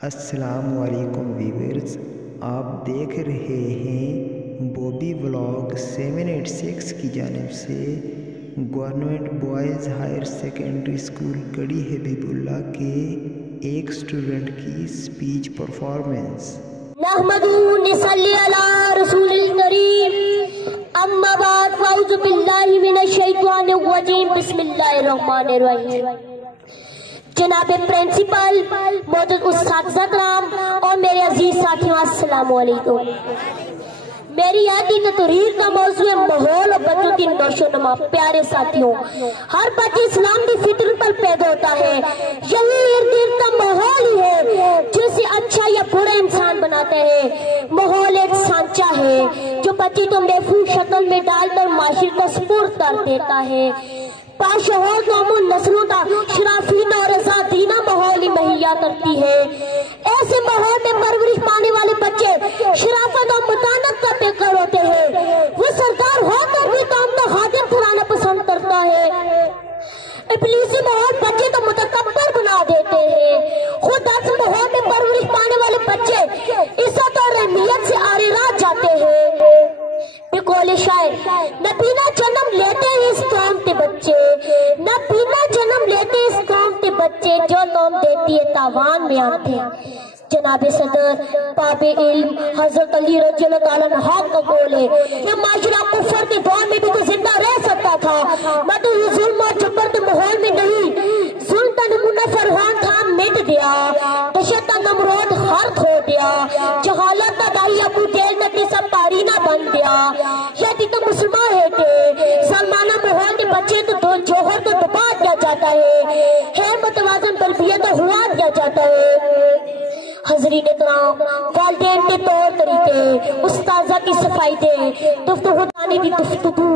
السلام علیکم ویورز، آپ دیکھ رہے ہیں بوبی ولاگ 786 کی جانب سے government boys higher secondary school Garhi Habibullah کے ایک اسٹوڈنٹ کی اسپیچ پرفارمنس۔ نحمدہ نصلی علی رسول الکریم، اما بعد فاعوذ باللہ من الشیطان الرجیم، بسم اللہ الرحمن الرحیم۔ جناب پرنسپل، معزز اساتذہ کرام اور میرے عزیز ساتھیوں، السلام علیکم۔ میری آج کی تقریر کا موضوع ہے ماحول اور بچوں کی نشو و نما۔ پیارے ساتھیوں، ہر بچہ اسلام کی فطرت پر پیدا ہوتا ہے، یہی ارد گرد کا ماحول ہی ہے جو اسے اچھا یا برا انسان بناتا ہے۔ ماحول ایک سانچہ ہے جو بچے کو محفوظ شکل میں ڈال کر معاشرے کو سپرد کر دیتا ہے۔ پاشہور قوموں نسلوں کا شرافینہ اور آزادینہ ماحول ہی مہیا کرتی ہے۔ ایسے ماحول میں پرورش پانے والے بچے شرافت اور متانت کا پیکر ہوتے ہیں۔ وہ سرکار ہو کر بھی قوم کا خادم ٹھہرانا پسند کرتا ہے۔ ابلیسی ماحول بچے کو متکبر بنا دیتے ہیں۔ خود ایسے ماحول میں پرورش پانے والے بچے عزت اور اہمیت سے آرے راہ جاتے ہیں۔ بقول شاعر، نہ بینا جنم لیتے اس قوم کے بچے، نہ بینا جنم لیتے اس قوم کے بچے، جو قوم دیتی ہے تاوان میں آتے ہیں۔ جناب صدر باب علم حضرت علی رضی اللہ تعالیٰ عنہ کا قول ہے، یہ معاشرہ کفر کے دور میں بھی تو زندہ رہ سکتا تھا، مگر یہ ظلم اور جبر کے ماحول میں نہیں۔ ظلم کا نمونہ فرعون تھا، مٹ گیا۔ دہشت کا نمرود غرق ہو گیا۔ جہالت کا دائی ابو جہل کا قصہ پارینہ بن گیا۔ یہ تو مسلمان ہے کہ سلمانہ ماحول کے بچے تو جوہر کو دبا دیا جاتا ہے متوازن تربیت کو ہوا دیا جاتا ہے۔ حضرین کرام، والدین کے طور طریقے، استاذہ کی صفائی دے، گفتگو دانی کی گفتگو،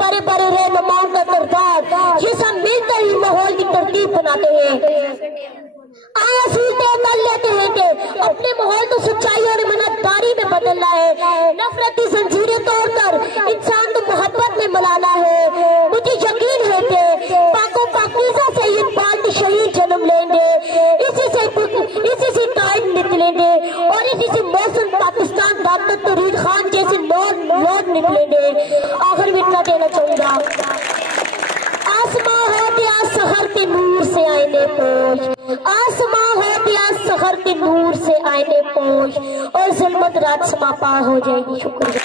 بڑے بڑے رہنماؤں کا کردار، یہ سب مل کر ہی ماحول کی ترتیب بناتے ہیں۔ آیا سوچتے کر لیتے ہیں کہ اپنے ماحول کو سچائی اور ایمانداری میں بدلنا ہے، نفرت کی زنجیریں توڑ کر انسان کو محبت میں ملانا ہے۔ مجھے یقین ہے کہ پاک و پاکیزہ سے یہ بال شہید جنم لیں گے، اسی سے قائد نکلیں گے اور اسی سے موسم پاکستان دامت ترید خان جیسے لوگ نکلیں گے۔ آخر میں اتنا کہنا چاہوں گا، آسماں ہو گیا سحر کے نور سے آئینے پوش، آسماں ہو گیا سحر کے نور سے آئینے پوش، اور ظلمت رات سما پا ہو جائے گی۔ شکریہ۔